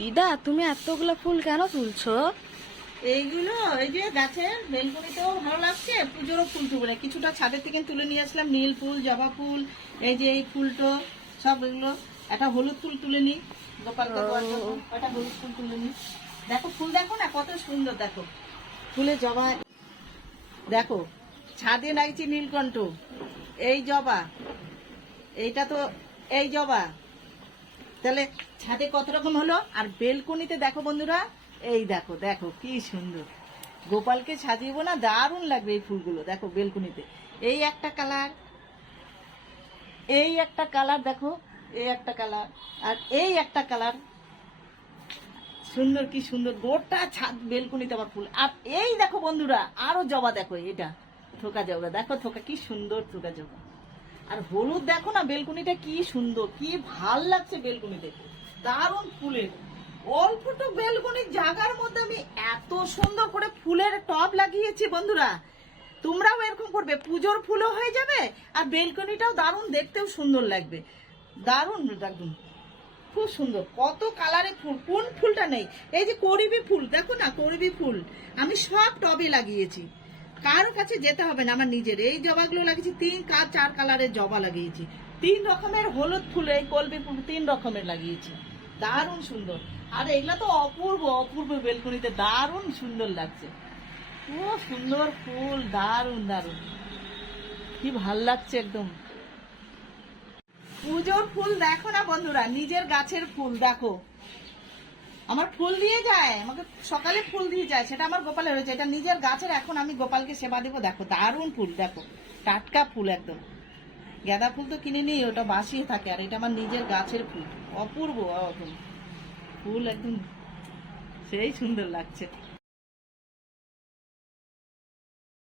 দিদা, তুমি এতগুলো ফুল কেন তুলছো? এইগুলো এই যে গাছের বেলকনিতেও ভালো লাগছে, পুজোরও ফুল তুলে কিছুটা ছাদের থেকে তুলে নিয়ে আসলাম। নীল ফুল, জবা ফুল, এই যে এই ফুলটো সব এগুলো। একটা হলুদ ফুল তুলে নি গোপালকে দেওয়ার জন্য, একটা হলুদ ফুল তুলে নি। দেখো ফুল, দেখো না কত সুন্দর, দেখো ফুলে জবা। দেখো ছাদে লাগছে নীলকণ্ঠ, এই জবা, এইটা তো এই জবা। তাহলে ছাদে কত রকম হলো। আর বেলকনিতে দেখো বন্ধুরা, এই দেখো দেখো কি সুন্দর, গোপালকে সাজিয়েবো না, দারুণ লাগবে এই ফুলগুলো। দেখো বেলকনিতে এই একটা কালার, এই একটা কালার, দেখো এই একটা কালার, আর এই একটা কালার, সুন্দর কি সুন্দর গোটা ছাদ বেলকনিতে আমার ফুল। আর এই দেখো বন্ধুরা আরো জবা, দেখো এটা থোকা জবা, দেখো থোকা কি সুন্দর থোকা জবা। আর হলুদ দেখো না বেলকনিটা কি সুন্দর, কি ভাল লাগছে বেলকনিতে, দারুণ ফুলের। অল্পটু বেলকনির জায়গার মধ্যে আমি এত সুন্দর করে ফুলের টব লাগিয়েছি বন্ধুরা। তোমরাও এরকম করবে, পুজোর ফুলও হয়ে যাবে আর বেলকনিটাও দারুণ, দেখতেও সুন্দর লাগবে, দারুণ একদম খুব সুন্দর। কত কালারে ফুল, কোন ফুলটা নেই? এই যে করবি ফুল দেখো না, করবি ফুল আমি সব টবে লাগিয়েছি, কারো কাছে যেতে হবে না। আমার নিজের এই জবাগুলো লাগিয়েছি, 4 কালারের জবা লাগিয়েছি, 3 রকমের হলুদ ফুল, এই কলবি ফুল 3 রকমের লাগিয়েছি, দারুণ সুন্দর। আর এগুলা তো অপূর্ব অপূর্ব, বেলকনিতে দারুণ সুন্দর লাগছে। ও সুন্দর ফুল, দারুণ দারুণ, কি ভাল লাগছে একদম। পুজোর ফুল দেখো না বন্ধুরা, নিজের গাছের ফুল দেখো, আমার ফুল দিয়ে যায়, আমাকে সকালে ফুল দিয়ে যায়, সেটা আমার গোপালের হয়েছে, এটা নিজের গাছের। এখন আমি গোপালকে সেবা দেবো। দেখো দারুণ ফুল, দেখো টাটকা ফুল একদম। গাঁদা ফুল তো কিনে নিই, ওটা বাসিয়ে থাকে, আর এটা আমার নিজের গাছের ফুল, অপূর্ব ফুল একদম, সেই সুন্দর লাগছে।